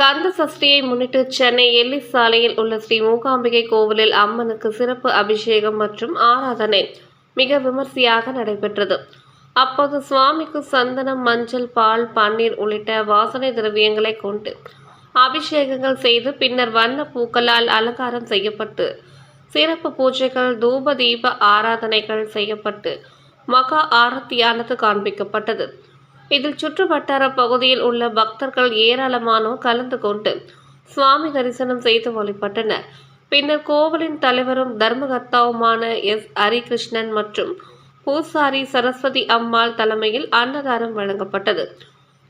கந்த சஷ்டியை முன்னிட்டு சென்னை எல்லிஸ் சாலையில் உள்ள ஸ்ரீ மூகாம்பிகை கோவிலில் அம்மனுக்கு சிறப்பு அபிஷேகம் மற்றும் ஆராதனை மிக விமர்சையாக நடைபெற்றது. அப்போது சுவாமிக்கு சந்தனம், மஞ்சள், பால், பன்னீர் உள்ளிட்ட வாசனை திரவியங்களை கொண்டு அபிஷேகங்கள் செய்து பின்னர் வண்ண பூக்களால் அலங்காரம் செய்யப்பட்டு சிறப்பு பூஜைகள், தூப தீப ஆராதனைகள் செய்யப்பட்டு மகா ஆரத்தியானது காண்பிக்கப்பட்டது. இதில் சுற்றுவட்டார பகுதியில் உள்ள பக்தர்கள் ஏராளமானோர் கலந்து கொண்டு சுவாமி தரிசனம் செய்து வழிபட்டனர். பின்னர் கோவிலின் தலைவரும் தர்மகர்த்தாவுமான எஸ். ஹரிகிருஷ்ணன் மற்றும் பூசாரி சரஸ்வதி அம்மாள் தலைமையில் அன்னதானம் வழங்கப்பட்டது.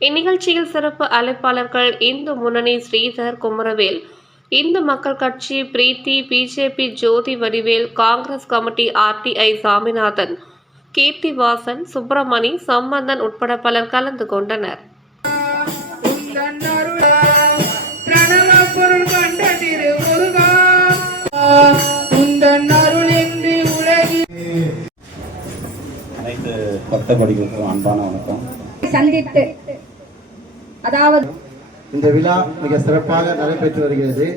இந்நிகழ்ச்சியில் சிறப்பு அழைப்பாளர்கள் இந்து முன்னணி ஸ்ரீதர் குமரவேல், இந்து மக்கள் கட்சி பிரீத்தி, பிஜேபி ஜோதி வடிவேல், காங்கிரஸ் கமிட்டி RTI சாமிநாதன், கீர்த்திவாசன், சுப்பிரமணி, சம்பந்தன் உட்பட பலர் கலந்து கொண்டனர். அனைத்து பக்தகோடிகளுக்கும் அன்பான வணக்கம். சந்தித்து அதாவது இந்த விழா மிக சிறப்பாக நடைபெற்று வருகிறது.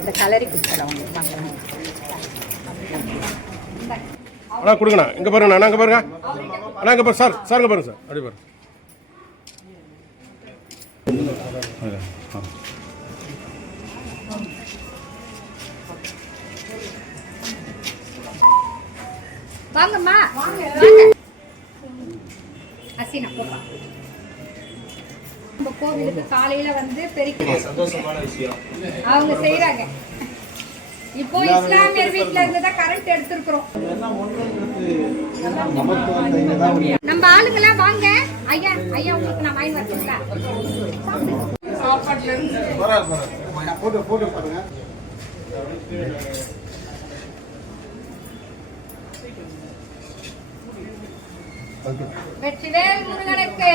இந்த கலரி குடுக்கலாம் அண்ணா கொடுங்கண்ணா. இங்கே பாருங்கண்ணா, அண்ணா இங்கே பாருங்க, அண்ணா இங்கே பாரு சார், சார் இங்கே பாருங்க சார், அப்படி பாருங்க. வாங்கம்மா அசினா போப்பா. நம்ம கோவிலுக்கு காலையில வந்து பெரிய சந்தோஷமான விஷயம் அவங்க செய்யறாங்க. இப்போ இஸ்லாமியர் வீட்ல இருந்து தான் கரண்ட் எடுத்துக்கிறோம். நம்ம ஆளுங்களா வாங்க. ஐயா ஐயா உங்களுக்கு நான் வாங்கி வரட்டுங்களா? போட்டு போட்டு பாருங்க. வெற்றிவேல் முருகனுக்கு